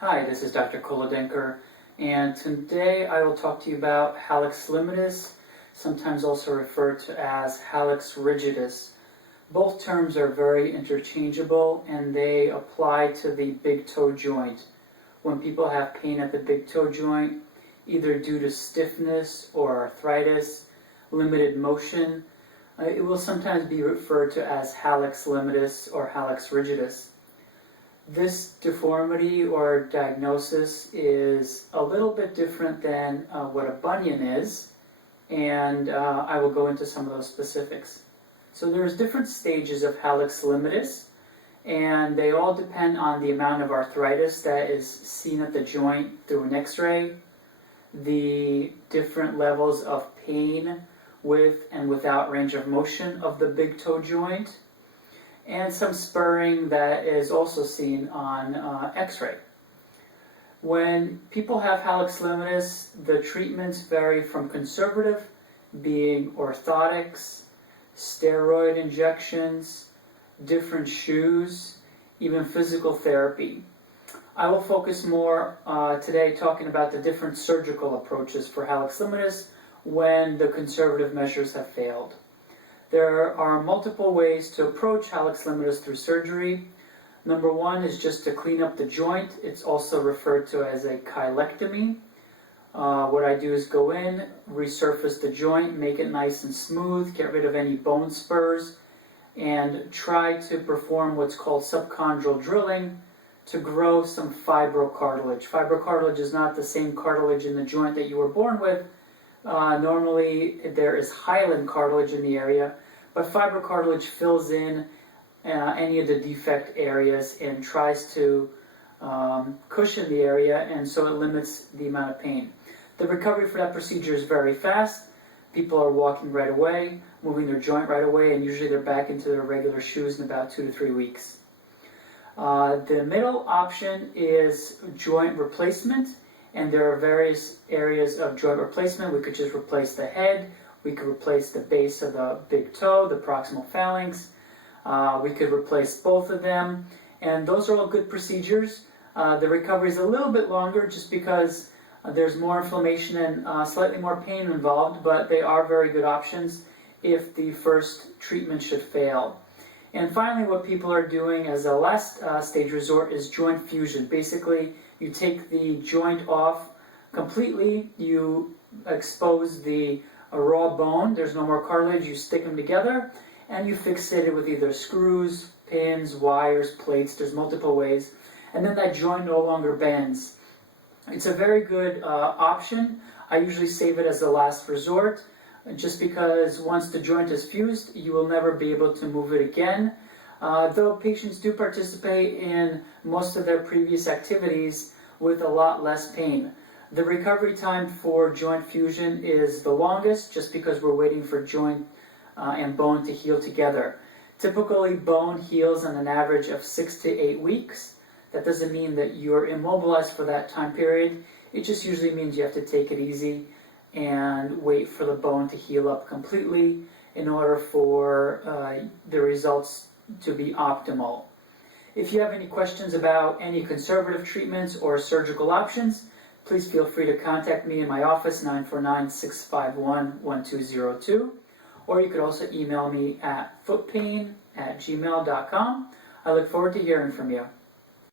Hi, this is Dr. Kolodenker, and today I will talk to you about Hallux Limitus, sometimes also referred to as Hallux Rigidus. Both terms are very interchangeable and they apply to the big toe joint. When people have pain at the big toe joint, either due to stiffness or arthritis, limited motion, it will sometimes be referred to as Hallux Limitus or Hallux Rigidus. This deformity or diagnosis is a little bit different than what a bunion is, and I will go into some of those specifics. So there's different stages of Hallux Limitus, and they all depend on the amount of arthritis that is seen at the joint through an x-ray, the different levels of pain with and without range of motion of the big toe joint, and some spurring that is also seen on x-ray. When people have Hallux Limitus, the treatments vary from conservative, being orthotics, steroid injections, different shoes, even physical therapy. I will focus more today talking about the different surgical approaches for Hallux Limitus when the conservative measures have failed. There are multiple ways to approach Hallux Limitus through surgery. Number one is just to clean up the joint. It's also referred to as a chylectomy. What I do is go in, resurface the joint, make it nice and smooth, get rid of any bone spurs, and try to perform what's called subchondral drilling to grow some fibrocartilage. Fibrocartilage is not the same cartilage in the joint that you were born with. Normally there is hyaline cartilage in the area, but fibrocartilage fills in any of the defect areas and tries to cushion the area, and so it limits the amount of pain. The recovery for that procedure is very fast. People are walking right away, moving their joint right away, and usually they're back into their regular shoes in about 2 to 3 weeks. The middle option is joint replacement. And there are various areas of joint replacement. We could just replace the head. We could replace the base of the big toe, the proximal phalanx. We could replace both of them. And those are all good procedures. The recovery is a little bit longer just because there's more inflammation and slightly more pain involved, but they are very good options if the first treatment should fail. And finally, what people are doing as a last stage resort is joint fusion. Basically, you take the joint off completely, you expose the raw bone, there's no more cartilage, you stick them together, and you fixate it with either screws, pins, wires, plates, there's multiple ways, and then that joint no longer bends. It's a very good option. I usually save it as a last resort, just because once the joint is fused, you will never be able to move it again. Though patients do participate in most of their previous activities with a lot less pain. The recovery time for joint fusion is the longest just because we're waiting for joint and bone to heal together. Typically, bone heals on an average of 6 to 8 weeks. That doesn't mean that you're immobilized for that time period. It just usually means you have to take it easy and wait for the bone to heal up completely in order for the results to be optimal. If you have any questions about any conservative treatments or surgical options, please feel free to contact me in my office, 949-651-1202, or you could also email me at footpain@gmail.com. I look forward to hearing from you.